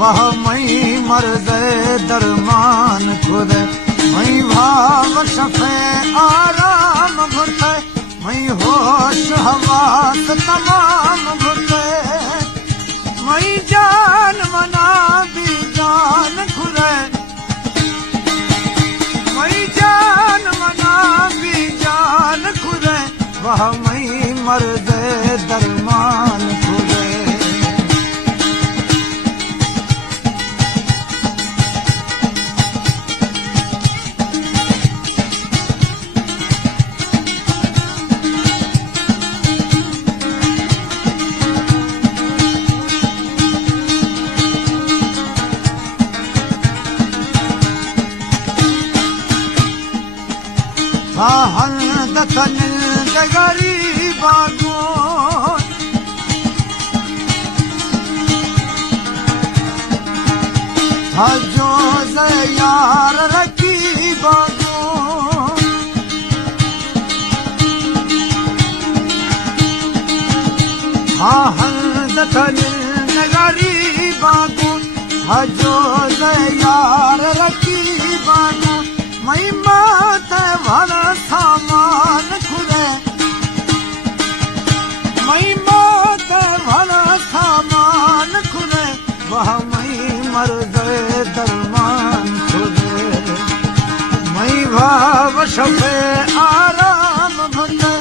वह मई मर्द दरमान खुद मई भाव शफे आराम घुरते मई होश हवास तमाम घुरते मई जान मना भी जान खुले मई जान मना भी जान खुले वह मई मर्द दरमान खुले हंदतन गरीबा को जो यार रकीबा को हंदतन गरीबा को जो यार रकीबा को मई मात भर सामान खुले मई मात भर सामान खुले वह मई मर्द दरमान खुले मई भाव शफे आराम भुले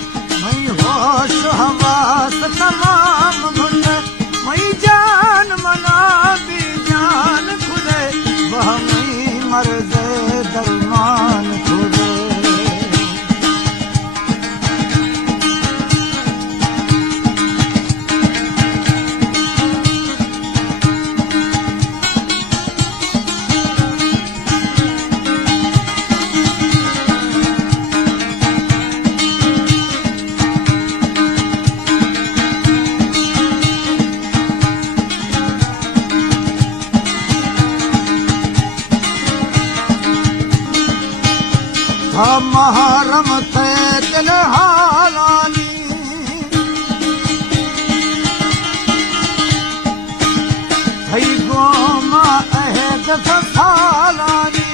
मई होश हवास तमाम भुले मई जान मना भी जान खुले वह मई मर्द दरमान खुले महरम थे दिल हालानी भई गोमा अहद सालानी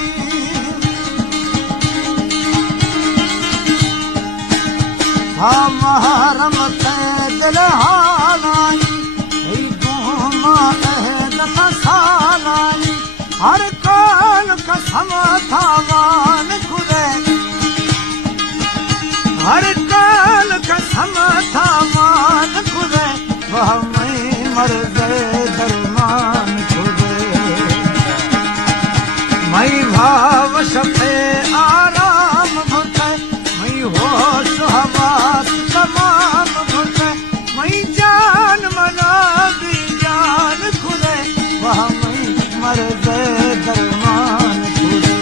महरम थे दिल हालानी भई गोमा अहद सालानी हर काल कसम थावान खुले हर काल कसम थामान खुले वह मई मर्द दरमान खुले मई भाव शफे आराम भुते मई होश हवास तमाम भुते मई जान मना भी जान खुले वह मई मर्द दरमान खुले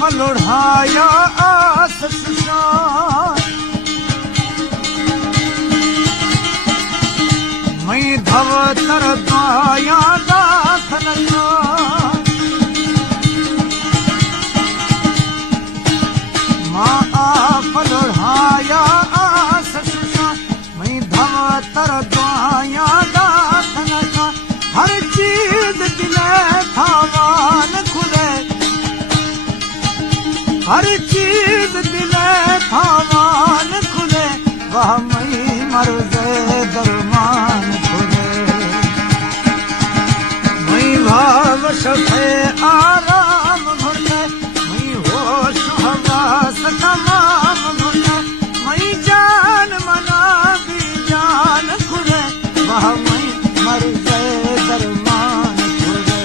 फलुढ़ाया आस सुशान मई धव तर दाया दाखल फलुढ़ाया आस सुशान मई धव तर दाया दाखल हर चीज दिले थावान खुले हर चीज दिले थावान खुले वह मई मर्द दरमान खुले मई भाव शफे आराम भुले मई होश हवास तमाम भुले मई जान मना भी जान खुले वह मई मर्द दरमान खुले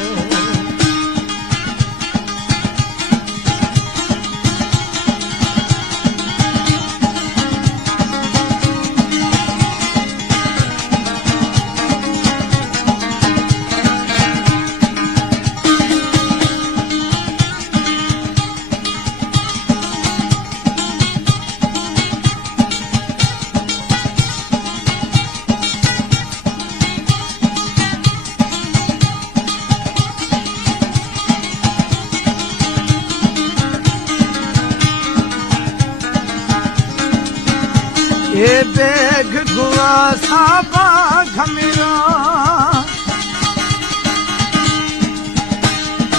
घमेरा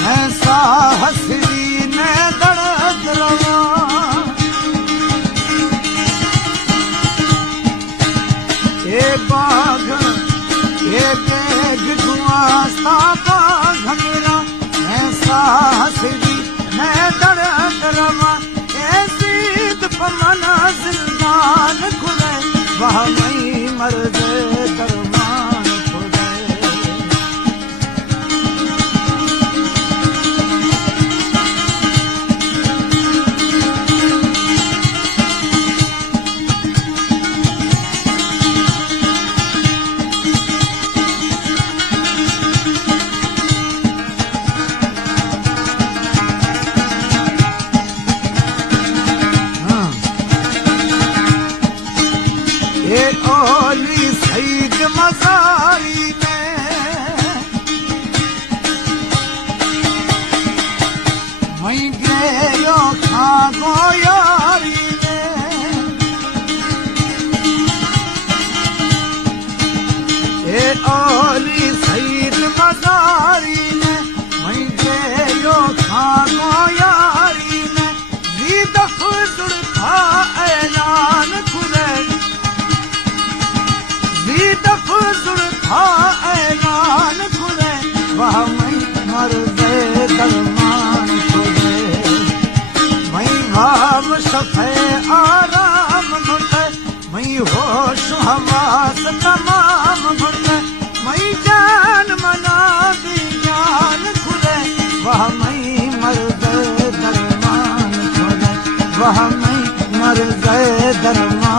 मैं साहसरी ने दर्द रवा बाघ एक धुआं बाघ मेरा मैं साहसरी मैं दर्द रवा ऐसी पमना जिंदान खुले वह मई मर्द दरमान खुले ओली सईद मज़ारी में मई गयो खागो यारी में ओली सईद मज़ारी में मई गयो खागो यारी में जी दफ़्तर था ऐलान खुले दफ़्तर था ऐलान खुले वह मई मर्द दरमान खुले मई भाव सफ़े आराम घुटे मई होश हवास तमाम घुटे मई जान मना विज्ञान खुले वह मई मर्द दरमान खुले वह मई मर्द दरमान